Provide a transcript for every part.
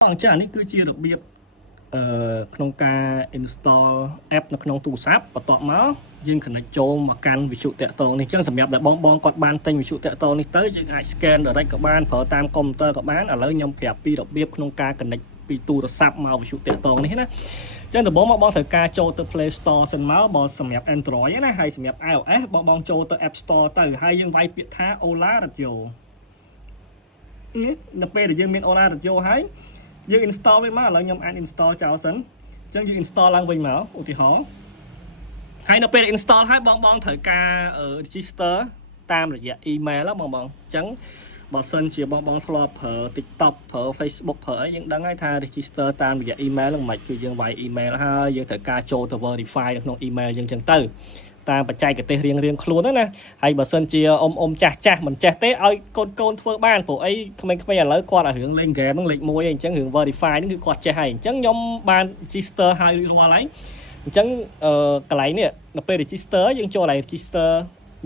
ចានេះគឺជារបៀបក្នុងការ install app នៅក្នុងទូរស័ព្ទបន្ទាប់មកយើង connect ចូលមកកាន់វិទ្យុតាក់ទងនេះអញ្ចឹងសម្រាប់ដែលបងគាត់បានទិញវិទ្យុតាក់ទងនេះទៅយើងអាច scan direct ក៏បានប្រើតាមកុំព្យូទ័រក៏បានឥឡូវខ្ញុំប្រាប់ពីរបៀបក្នុងការ connect ពីទូរស័ព្ទមកវិទ្យុតាក់ទងនេះណាអញ្ចឹងដំបូងមកបងត្រូវការចូលទៅ Play Store សិនមកបើសម្រាប់ Android ណាហើយសម្រាប់ iOS បងចូលទៅ App Store ទៅហើយយើងវាយពាក្យថា Ola Radio នេះនៅពេលដែលយើងមាន Ola Radio ហើយយើង install វិញមកឥឡូវខ្ញុំអាច install ចោលសិនអញ្ចឹងយើង install ឡើងវិញមកឧទាហរណ៍ហើយនៅពេល install ហើយបងត្រូវការ register តាមរយៈ email បងអញ្ចឹងបើសិនជាបងធ្លាប់ប្រើ TikTok ប្រើ Facebook ប្រើអីយើងដឹងហើយថា register តាមរយៈ email ហ្នឹងមិនគឺយើងវាយ email ហើយយើងត្រូវការចូលទៅ verify នៅក្នុង email យើងអញ្ចឹងទៅតាមបច្ចេកទេសរៀងខ្លួនណាហើយបើសិនជាអ៊ំចាស់មិនចេះទេឲ្យកូនធ្វើបានព្រោះអីក្មេងៗឥឡូវគាត់ឲ្យរឿងលេងហ្គេមហ្នឹងលេខ1អីអញ្ចឹងរឿង verify ហ្នឹងគឺគាត់ចេះហើយអញ្ចឹងខ្ញុំបាន register ហើយរួចរាល់ហើយអញ្ចឹងកន្លែងនេះនៅពេល register យើងចូលកន្លែង register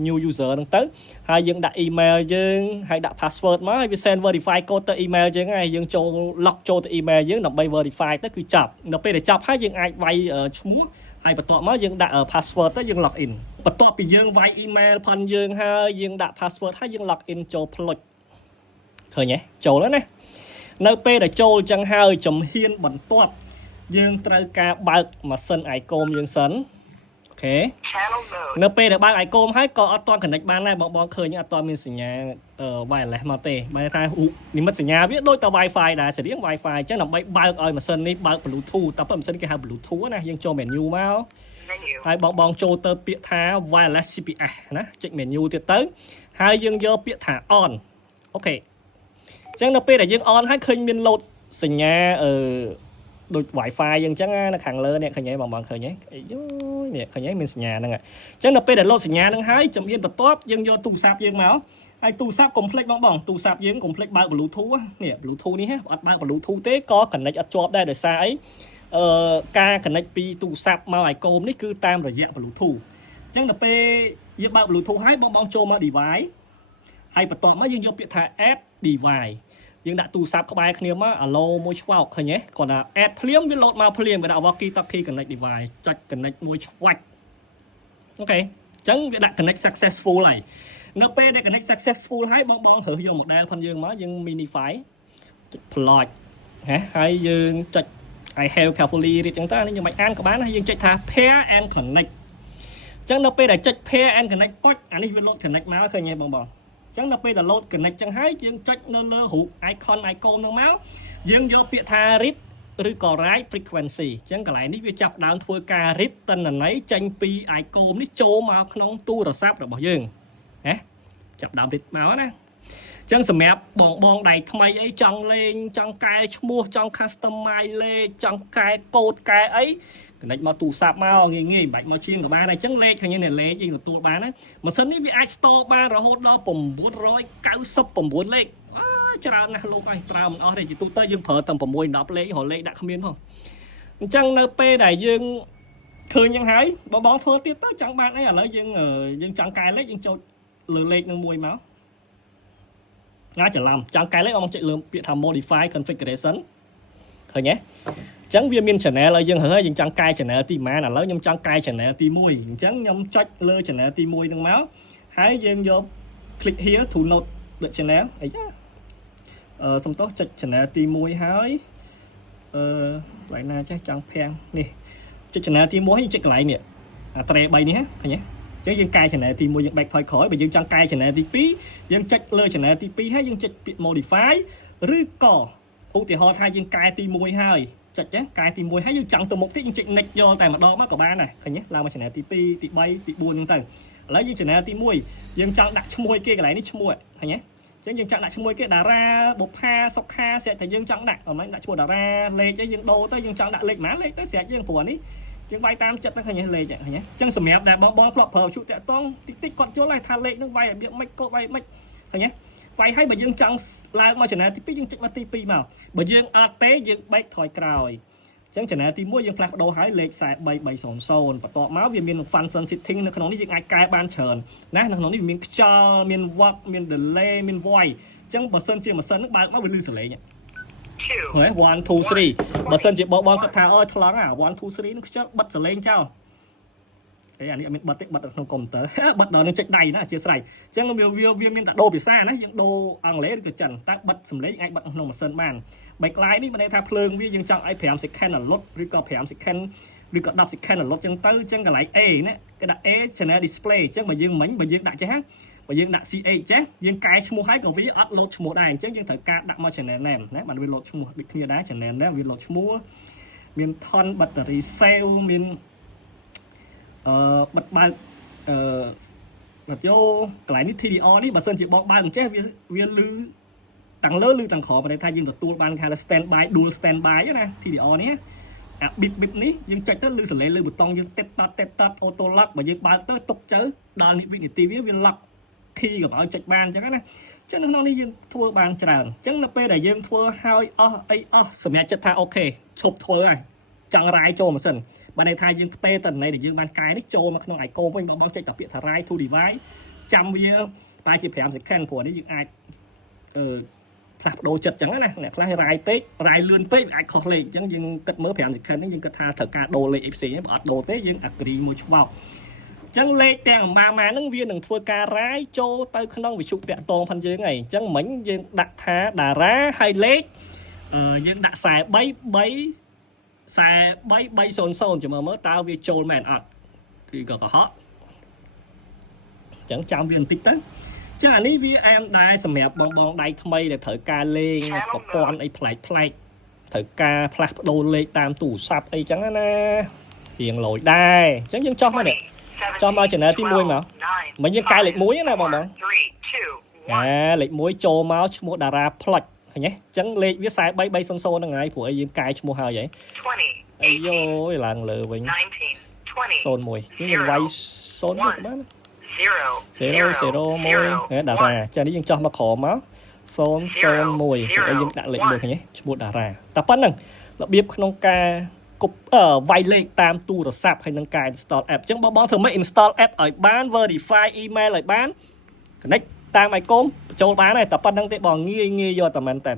new user ហ្នឹងទៅហើយយើងដាក់ email យើងហើយដាក់ password មកហើយវា send verify code ទៅ email យើងហើយយើងចូល log ចូលទៅ email យើងដើម្បី verify ទៅគឺចប់នៅពេលដែលចប់ហើយយើងអាចវាយឈ្មោះហើយបន្ទាប់មកយើងដាក់ password ទៅយើង log in បន្ទាប់ពីយើងវាយ email ផនយើងហើយយើងដាក់ password ហើយយើង log in ចូលផ្លុចឃើញទេចូលហើយណានៅពេលដែលចូលអញ្ចឹងហើយជំហានបន្ទាប់យើងត្រូវការបើកម៉ាស៊ីន iCom យើងសិនអូខេនៅពេលដែលបើក iCom ហើយក៏អត់ទាន់ connect បានដែរបងឃើញអត់ទាន់មានសញ្ញា wireless មកទេបែរថានិមិត្តសញ្ញាវាដូចតែ Wi-Fi ដែរសេរៀង Wi-Fi អញ្ចឹងដើម្បីបើកឲ្យម៉ាស៊ីននេះបើក Bluetooth តែប៉ុន្តែម៉ាស៊ីនគេហៅ Bluetooth ណាយើងចូល menu មកហើយបងចូលទៅពាក្យថា wireless CPS ណាចុច menu ទៀតទៅហើយយើងយកពាក្យថា on អូខេអញ្ចឹងនៅពេលដែលយើង on ហើយឃើញមាន load សញ្ញាដូច Wi-Fi យើងអញ្ចឹងនៅខាងលើនេះឃើញទេបងឃើញទេយូនេះឃើញទេមានសញ្ញាហ្នឹងអញ្ចឹងនៅពេលដែល load សញ្ញាហ្នឹងហើយជំហានបន្ទាប់យើងយកទូរស័ព្ទយើងមកហើយទូរស័ព្ទកុំភ្លេចបងទូរស័ព្ទយើងកុំភ្លេចបើក Bluetooth នេះ Bluetooth នេះអត់បើក Bluetooth ទេក៏ connect អត់ជាប់ដែរដោយសារអីការ connect ពីទូរស័ព្ទមក iCom នេះគឺតាមរយៈ Bluetooth អញ្ចឹងដល់ពេលយើងបើក Bluetooth ហើយបងចូលមក device ហើយបន្ទាប់មកយើងយកពាក្យថា add device យើងដាក់ទូរស័ព្ទក្បែរគ្នាមក allow មួយឆ្វោកឃើញទេគាត់ថា add ភ្លាមវា load មកភ្លាមវាដាក់ walkie talkie connect device ចុច connect មួយឆ្វាច់អូខេអញ្ចឹងវាដាក់ connect successful ហើយនៅពេលដែល connect successful ហើយបងត្រូវយក model ផងយើងមកយើង minify ចុច plot ណាហើយយើងចុច I have carefully read អញ្ចឹងទៅនេះយើងមិនអានក៏បានហើយយើងចុចថា pair and connect អញ្ចឹងនៅពេលដែលចុច pair and connect អុចអានេះវា load connect មកឃើញទេបងអញ្ចឹងនៅពេលដែល load connect ចឹងហើយយើងចុចនៅលើរូប icon ហ្នឹងមកយើងយកពាក្យថា read ឬក៏ write frequency អញ្ចឹងកន្លែងនេះវាចាប់ដើមធ្វើការ read ទិន្នន័យចេញពី icon នេះចូលមកក្នុងទូរស័ព្ទរបស់យើងណាចាប់ដើម read មកណាអញ្ចឹងសម្រាប់បងដៃថ្មីអីចង់លេងចង់កែឈ្មោះចង់ customize លេខចង់កែកូដកែអីconnect មកទូរស័ព្ទមកងាយមិនបាច់មកជាងក៏បានដែរអញ្ចឹងលេខឃើញនេះលេខយើងទទួលបានណាម៉ាស៊ីននេះវាអាច store បានរហូតដល់999លេខច្រើនណាស់លោកអើយត្រើមិនអស់ទេជាទូទៅយើងប្រើតែ6 10លេខរលេខដាក់គ្មានផងអញ្ចឹងនៅពេលដែលយើងឃើញយ៉ាងហើយបងធ្វើទៀតទៅចង់បានអីឥឡូវយើងចង់កែលេខយើងចូលលើលេខនឹងមួយមកណាច្រឡំចង់កែលេខបងចុចលើពាក្យថា modify configuration ឃើញទេអញ្ចឹងវាមាន channel ឲ្យយើងហើយយើងចង់កែ channel ទីប៉ុន្មានឥឡូវខ្ញុំចង់កែ channel ទី1អញ្ចឹងខ្ញុំចុចលើ channel ទី1ហ្នឹងមកហើយយើងយក click here to note the channel អីចាសុំទោសចុច channel ទី1ហើយកន្លែងណាចេះចង់ភាំងនេះចុច channel ទី1ហើយចុចកន្លែងនេះអាត្រេ3នេះឃើញទេអញ្ចឹងយើងកែ channel ទី1យើង back ថយក្រោយបើយើងចង់កែ channel ទី2យើងចុចលើ channel ទី2ហើយយើងចុចពាក្យ modify ឬក៏ឧទាហរណ៍ថាយើងកែទី1ហើយចុចកែទី1ហើយយើងចង់ទៅមុខទៀតយើងចុច next យកតែម្ដងមកក៏បានដែរឃើញទេឡើងមក channel ទី2ទី3ទី4ហ្នឹងទៅឥឡូវយើង channel ទី1យើងចង់ដាក់ឈ្មោះគេកន្លែងនេះឈ្មោះឃើញទេអញ្ចឹងយើងចង់ដាក់ឈ្មោះគេតារាបុប្ផាសុខាស្រេចតែយើងចង់ដាក់អត់មែនដាក់ឈ្មោះតារាលេខអីយើងដូរទៅយើងចង់ដាក់លេខប៉ុន្មានលេខទៅស្រេចយើងព្រោះនេះយើងវាយតាមចិត្តហ្នឹងឃើញទេលេខឃើញទេអញ្ចឹងសម្រាប់ដែលបងធ្លាប់ប្រើជុតាក់តងតិចគាត់យល់ហើយថាលេខហ្នឹងវាយរបៀបម៉េចកូដវាយម៉េចឃើញទេវាយហើយបើយើងចង់ឡើងមក channel ទី2យើងចុចមកទី2មកបើយើងអត់ទេយើងបែកថយក្រោយអញ្ចឹង channel ទី1យើងផ្លាស់ប្ដូរហើយលេខ43300បន្ទាប់មកវាមាន function setting នៅក្នុងនេះយើងអាចកែបានច្រើនណានៅក្នុងនេះវាមានខ្យល់មាន watt មាន delay មាន voice អញ្ចឹងបើសិនជាម៉ាស៊ីនហ្នឹងបើកមកវាលឺសលេង Thôi 1 2 3បើសិនជាបងគាត់ថាអើយថ្លង់អា1 2 3នឹងខ្ជិលបិទសលេងចោលអានេះអត់មានបិទទេបិទនៅក្នុងកុំព្យូទ័របិទដល់នឹងចុចដៃណាអធិស្ឋានអញ្ចឹងវាមានតែដូរភាសាណាយើងដូរអង់គ្លេសឬក៏ចិនតែបិទសំឡេងអាចបិទក្នុងម៉ាស៊ីនបាន backlight នេះមានន័យថាភ្លើងវាយើងចង់ឲ្យ5 second លុតឬក៏5 second ឬក៏10 second លុតអញ្ចឹងទៅអញ្ចឹងកន្លែង A ណាគេដាក់ A channel display អញ្ចឹងបើយើងមិញបើយើងដាក់ចេះបើយើងដាក់ CH ចេះយើងកែឈ្មោះឲ្យក៏វាអត់លោតឈ្មោះដែរអញ្ចឹងយើងត្រូវការដាក់មក channel name ណាបានវាលោតឈ្មោះដូចគ្នាដែរ channel name វាលោតឈ្មោះមាន ton battery cell មានបិទបើកបាត់យោកន្លែងនេះ TDR នេះបើសិនជាបងបើកអញ្ចេះវាលឺតាំងលើលឺតាំងក្រោមតែថាយើងទទួលបានគេហៅថា standby dual standby ណា TDR នេះអា bip bip នេះយើងចុចទៅលឺសលេងលឺប៊ូតុងយើងតិតតត auto lock បើយើងបើកទៅទុកចើដល់វិនាទីវា lock key ក៏ឲ្យចុចបានអញ្ចឹងណាអញ្ចឹងនៅក្នុងនេះយើងធ្វើបានច្រើនអញ្ចឹងនៅពេលដែលយើងធ្វើឲ្យអស់អីអស់សម្រាប់ចិត្តថាអូខេឈប់ធ្វើហើយចង់រាយចូលម៉ាស៊ីនបើន័យថាយើងផ្ទេរតន័យដែលយើងបានកែនេះចូលមកក្នុង icon វិញបងចុចតែពាក្យថា write to device ចាំវាតែជា5 second ព្រោះនេះយើងអាចផ្លាស់ប្ដូរចិត្តអញ្ចឹងណាអ្នកខ្លះរាយពេករាយលឿនពេកអាចខុសលេខអញ្ចឹងយើងគិតមើល5 second នេះយើងគិតថាត្រូវការដូរលេខអីផ្សេងបើអត់ដូរទេយើង agree មួយច្បាប់អញ្ចឹងលេខទាំងម៉ាហ្នឹងវានឹងធ្វើការរាយចូលទៅក្នុងវិទ្យុតាក់ទងផងយើងហើយអញ្ចឹងមិញយើងដាក់ថាតារាហើយលេខយើងដាក់43 300ចាំមើលតើវាចូលមែនអត់គឺក៏កុហកអញ្ចឹងចាំវាបន្តិចទៅចឹងអានេះវាអាមដែរសម្រាប់បងដៃថ្មីដែលត្រូវការលេងប្រព័ន្ធអីប្លែកត្រូវការផ្លាស់ប្ដូរលេខតាមទូរស័ព្ទអីចឹងណារៀងលយដែរអញ្ចឹងយើងចោះមកនេះចោះមក channel ទី1មកមិញយើងកែលេខ1ណាបងលេខ1ចូលមកឈ្មោះតារាផ្លុចឃើញទេអញ្ចឹងលេខវា43 300ហ្នឹងហើយព្រោះអីយើងកែឈ្មោះហើយអីយោឡើងលើវិញ01យើងវាយ0មកបាន001តារាចានេះយើងចោះមកក្រោមមក001ហើយយើងដាក់លេខ1ឃើញទេឈ្មោះតារាតែប៉ុណ្្នឹងរបៀបក្នុងការវាយលេខតាមទូរស័ព្ទហើយនឹងការ install app អញ្ចឹងបងធ្វើម៉េច install app ឲ្យបាន verify email ឲ្យបាន connect តាម icon បញ្ចូលបានហើយតែប៉ុណ្្នឹងទេបងងាយយកតែមែនតើ